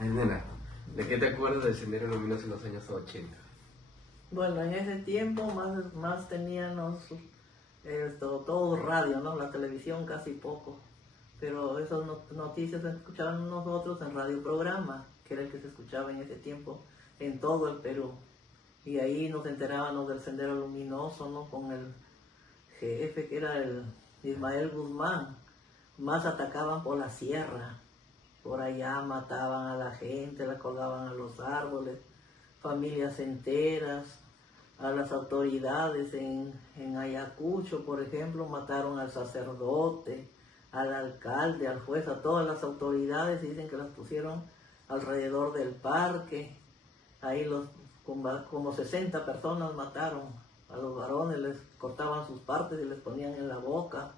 Nena, ¿de qué te acuerdas del Sendero Luminoso en los años 80? Bueno, en ese tiempo más teníamos todo radio, ¿no? La televisión casi poco, pero esas noticias se escuchaban nosotros en Radio Programa, que era el que se escuchaba en ese tiempo en todo el Perú. Y ahí nos enterábamos del Sendero Luminoso, ¿no? Con el jefe que era el Ismael Guzmán. Más atacaban por la sierra, por allá mataban a la gente, la colgaban a los árboles, familias enteras. A las autoridades en Ayacucho, por ejemplo, mataron al sacerdote, al alcalde, al juez, a todas las autoridades, y dicen que las pusieron alrededor del parque. Ahí como 60 personas mataron a los varones, les cortaban sus partes y les ponían en la boca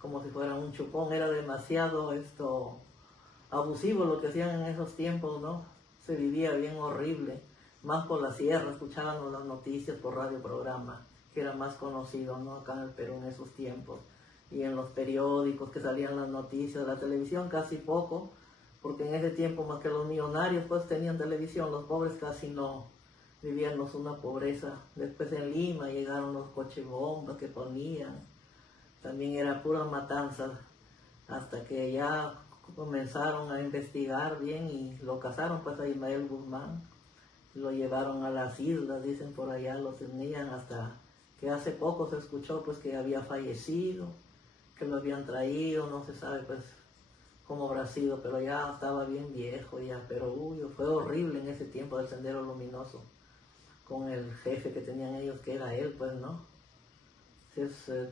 como si fueran un chupón. Era demasiado abusivo lo que hacían en esos tiempos, ¿no? Se vivía bien horrible. Más por la sierra, escuchábamos las noticias por Radio Programa, que era más conocido, ¿no? Acá en el Perú en esos tiempos. Y en los periódicos que salían las noticias, la televisión casi poco, porque en ese tiempo más que los millonarios pues tenían televisión, los pobres casi no, vivíamos una pobreza. Después en Lima llegaron los coches bombas que ponían, también era pura matanza, hasta que ya comenzaron a investigar bien y lo cazaron pues a Ismael Guzmán. Lo llevaron a las islas, dicen por allá, lo tenían hasta que hace poco se escuchó pues que había fallecido, que lo habían traído, no se sabe pues cómo habrá sido, pero ya estaba bien viejo ya, pero fue horrible en ese tiempo del Sendero Luminoso, con el jefe que tenían ellos, que era él, pues, ¿no?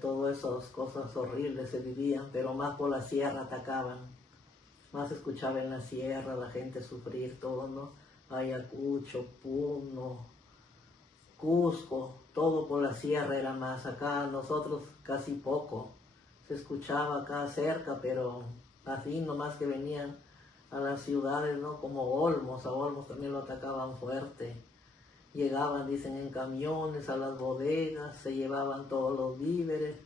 Todas esas cosas horribles se vivían, pero más por la sierra atacaban, más escuchaba en la sierra la gente sufrir todo, ¿no? Ayacucho, Puno, Cusco, todo por la sierra era más. Acá nosotros casi poco. Se escuchaba acá cerca, pero así nomás que venían a las ciudades, ¿no? Como Olmos, a Olmos también lo atacaban fuerte. Llegaban, dicen, en camiones a las bodegas, se llevaban todos los víveres.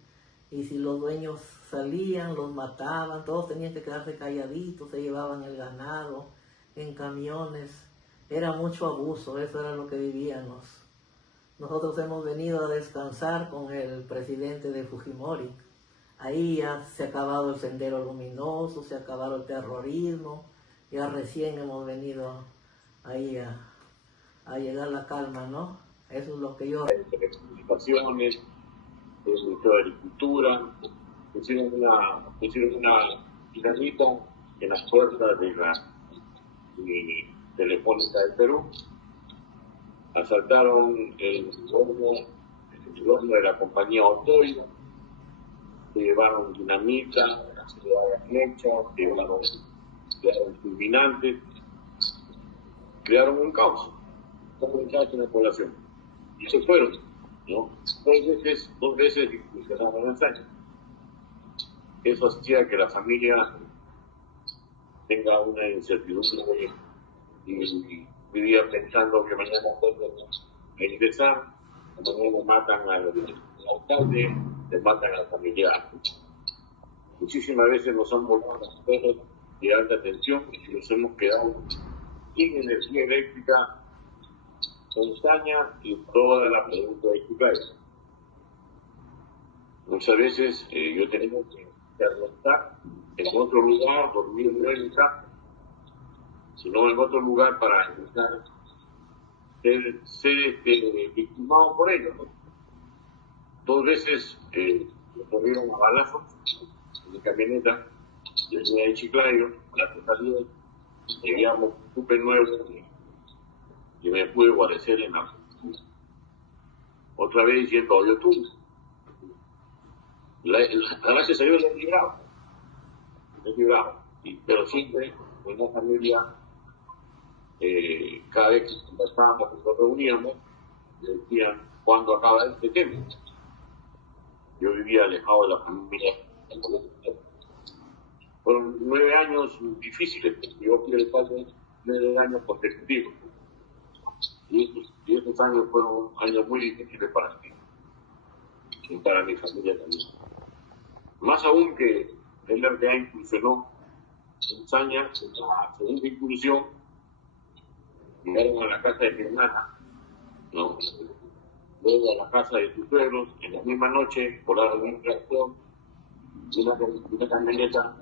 Y si los dueños salían, los mataban, todos tenían que quedarse calladitos, se llevaban el ganado en camiones. Era mucho abuso, eso era lo que vivíamos. Nosotros hemos venido a descansar con el presidente de Fujimori. Ahí ya se ha acabado el Sendero Luminoso, se ha acabado el terrorismo. Ya recién hemos venido ahí a llegar a la calma, ¿no? Eso es lo que yo... Comunicaciones, el Ministerio de Agricultura, pusieron una dinamita en las puertas de la Telefónica del Perú, asaltaron el horno de la compañía Otoyo, se llevaron dinamita, se llevaron flechas, se llevaron fulminantes, crearon un caos en la población y se fueron, ¿no? Dos veces discusionaron el año. Eso hacía que la familia tenga una incertidumbre y vivía pensando que mañana pueden ingresar, mañana matan al alcalde, le matan al familiar. Muchísimas veces nos han volado las cosas de alta tensión y nos hemos quedado sin energía eléctrica, montaña y toda la producción de Chiclayo. Muchas veces yo tengo que arrendar en otro lugar, dormir no en mi casa, sino en otro lugar para evitar ser victimado por ellos, ¿no? Dos veces me corrieron a balazos en mi camioneta desde Chiclayo, la que salía, llegué súper nuevo y me pude guarecer en la otra vez yendo a YouTube. Gracias a Dios lo he librado, pero siempre en la familia, cada vez que conversábamos, nos reuníamos, decían, ¿cuándo acaba este tema? Yo vivía alejado de la familia. Fueron 9 años difíciles, porque yo fui el padre 9 años consecutivos. Y estos años fueron años muy difíciles para mí y para mi familia también. Más aún que el RTA incursionó en Saña, en la segunda incursión, llegaron a la casa de mi hermana, ¿no? Luego a la casa de sus suegros, en la misma noche, por la administración, una camioneta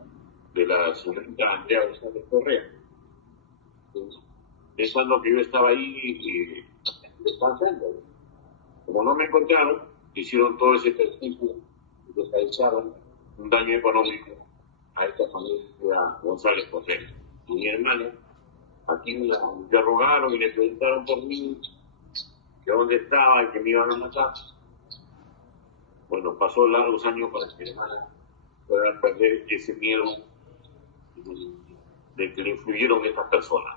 de la señorita Andrea González Correa. Pensando que yo estaba ahí descansando. Como no me encontraron, hicieron todo ese ejercicio y les causaron un daño económico a esta familia González Correa. Y mi hermana, aquí me la interrogaron y le preguntaron por mí, que dónde estaba, que me iban a matar. Bueno, pasó largos años para que mi hermana pueda perder ese miedo de que le influyeron estas personas.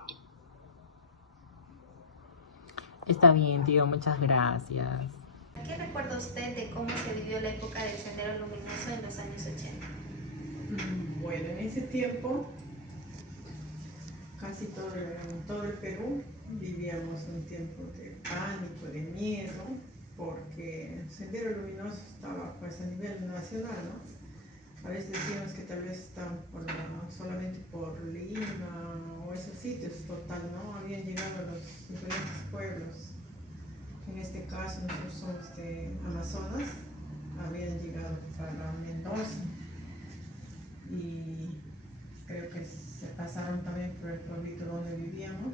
Está bien, tío, muchas gracias. ¿Qué recuerda usted de cómo se vivió la época del Sendero Luminoso en los años 80? Bueno, en ese tiempo, casi todo el Perú vivíamos un tiempo de pánico, de miedo, porque el Sendero Luminoso estaba pues a nivel nacional, ¿no? A veces decíamos que tal vez estaban solamente por Lima o esos sitios, total, ¿no? Habían llegado a los diferentes pueblos. En este caso nosotros somos de Amazonas, habían llegado para Mendoza y creo que se pasaron también por el pueblito donde vivíamos,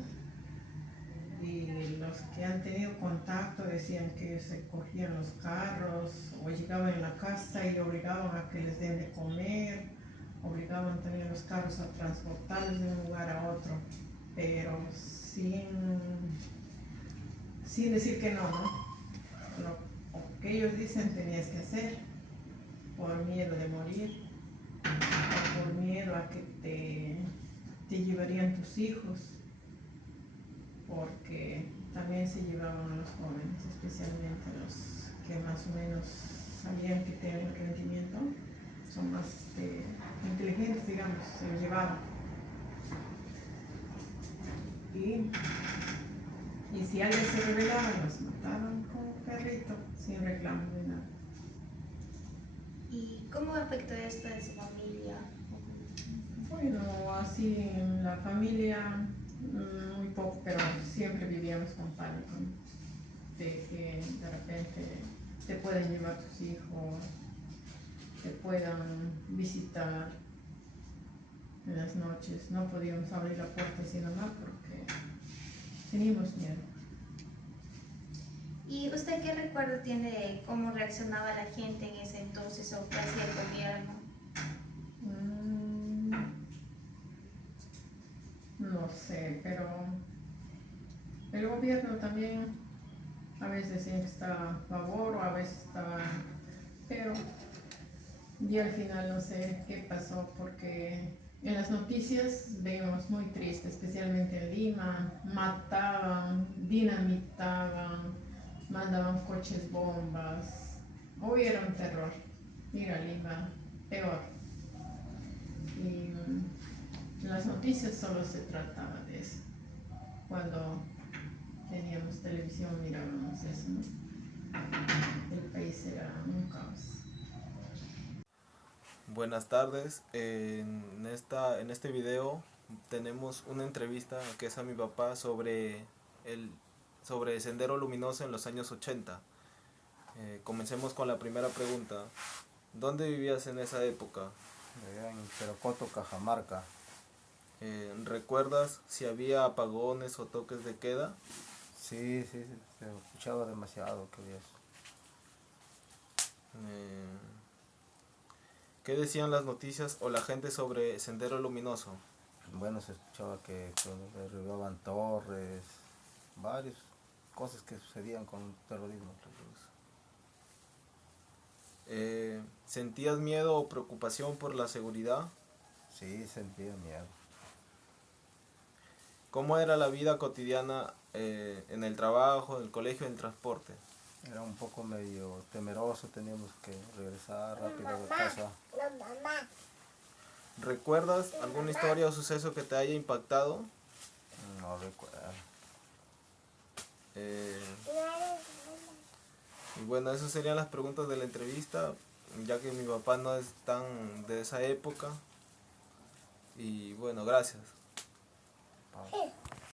y los que han tenido contacto decían que se cogían los carros o llegaban en la casa y obligaban a que les den de comer, obligaban también a los carros a transportarlos de un lugar a otro, pero sin decir que no, ¿no? Lo que ellos dicen tenías que hacer por miedo de morir, o por miedo a que te llevarían tus hijos, porque también se llevaban a los jóvenes, especialmente los que más o menos sabían que tenían rendimiento, son más inteligentes, digamos, se los llevaban. Y si alguien se rebelaba, los mataban como perrito, sin reclamo de nada. ¿Y cómo afectó esto en su familia? Bueno, así en la familia muy poco, pero siempre vivíamos con pánico, ¿no? De que de repente te pueden llevar tus hijos, te puedan visitar en las noches. No podíamos abrir la puerta así nomás porque teníamos miedo. ¿Y usted qué recuerdo tiene de cómo reaccionaba la gente en ese entonces o qué hacía el gobierno? No sé, pero el gobierno también a veces decían que estaba a favor o a veces estaba, pero yo al final no sé qué pasó, porque en las noticias veíamos muy triste, especialmente en Lima, mataban, dinamitaban, mandaban coches bombas, hubieron terror. Ir a Lima, peor. Y en las noticias solo se trataba de eso. Cuando teníamos televisión mirábamos eso, ¿no? El país era un caos. Buenas tardes, en este video tenemos una entrevista que es a mi papá sobre el Sendero Luminoso en los años 80. Comencemos con la primera pregunta. ¿Dónde vivías en esa época? Vivía en Perocoto, Cajamarca. ¿Recuerdas si había apagones o toques de queda? Sí, se escuchaba demasiado que había eso. ¿Qué decían las noticias o la gente sobre Sendero Luminoso? Bueno, se escuchaba que derribaban torres, varias cosas que sucedían con el terrorismo. ¿Sentías miedo o preocupación por la seguridad? Sí, sentía miedo. ¿Cómo era la vida cotidiana en el trabajo, en el colegio, en el transporte? Era un poco medio temeroso, teníamos que regresar rápido a casa. ¿Recuerdas alguna historia o suceso que te haya impactado? No recuerdo. Y bueno, esas serían las preguntas de la entrevista, ya que mi papá no es tan de esa época. Y bueno, gracias.